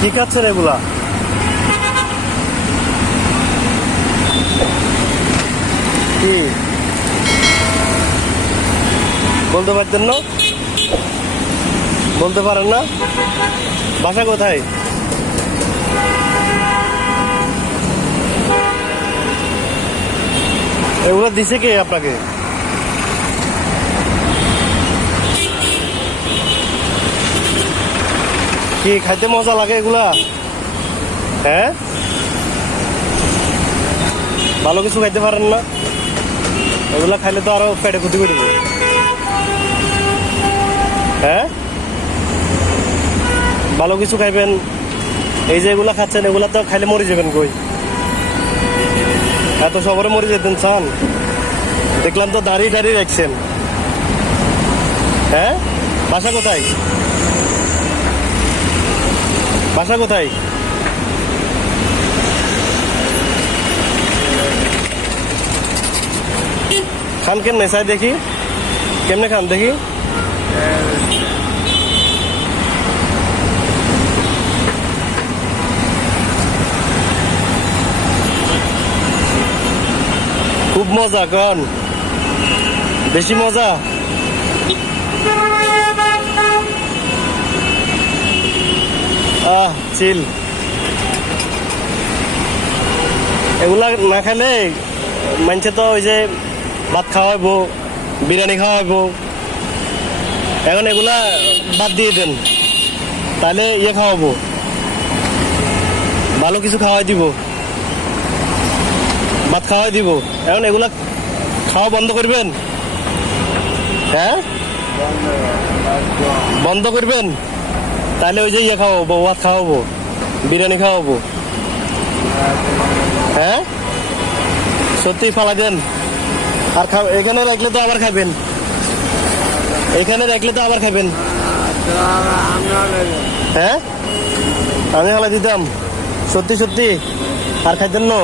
কি খাচ্ছেন এগুলা? কি বলতে পারতেন না? বলতে পারেন না? বাসা কোথায়? এগুলো দিছে কে আপনাকে? কি খাইতে মজা লাগে এগুলা? হ্যাঁ, ভালো কিছু খাইতে পারেন না? এগুলা খাইলে তো আরো পেটে ক্ষতি করবে। হ্যাঁ, ভালো কিছু খাইবেন। এই যে এগুলা খাচ্ছেন, এগুলা তো খাইলে মরে যাবেন। কই এত সবরে মরে যেতেন চান? দেখলাম তো দাঁড়িয়ে দাঁড়িয়ে রাখছেন। হ্যাঁ, বাসা কোথায়? বাসা কোথায়? খান কেমনে চাই দেখি, কেমনে খান দেখি। খুব মজা, কন বেশি মজা। চিল। এগুলা না খেলে মানছে তো ওই যে ভাত খাওয়াইবো, বিরিয়ানি খাওয়াইবো। এখন এগুলা বাদ দিয়ে দেন, তাহলে ইয়ে খাওয়াবো, ভালো কিছু খাওয়াই দিব, ভাত খাওয়াই দিব। এখন এগুলা খাওয়া বন্ধ করবেন? হ্যাঁ, বন্ধ করবেন? তাহলে ওই যে ইয়ে খাওয়াবো, ভাত খাওয়াবো, বিরিয়ানি খাওয়াবো। হ্যাঁ, সত্যি ফালা দেন। আর এখানে রাখলে তো আবার খাবেন, এখানে রাখলে তো আবার খাবেন। হ্যাঁ, আমি ফালা দিতাম সত্যি সত্যি। আর খাইতেন না?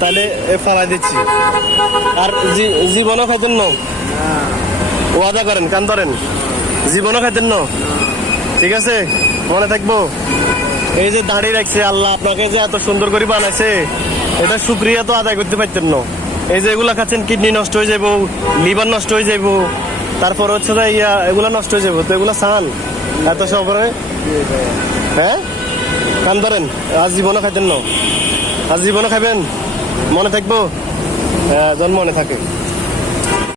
তাহলে ফালাই দিচ্ছি। আর জীবনও খাইতেন না? ওয়াদা করেন, কান ধরেন, জীবনও খাইতেন না? ঠিক আছে, মনে থাকবো। এই যে দাঁড়িয়ে রাখছে আল্লাহ আপনাকে, যে এত সুন্দর করে বানাইছে, এটা শুক্রিয়া তো আদায় করতে পারতেন না। এই যে এগুলা খাচ্ছেন, কিডনি নষ্ট হয়ে যাবো, লিভার নষ্ট হয়ে যাবো, তারপর হচ্ছে যে এগুলা নষ্ট হয়ে যাবো। তো এগুলা চান এত সবরে? হ্যাঁ, কান ধরেন, আজ জীবনও খাইতেন না, আজ জীবনও খাইবেন। মনে থাকবো? হ্যাঁ, যেন মনে থাকে।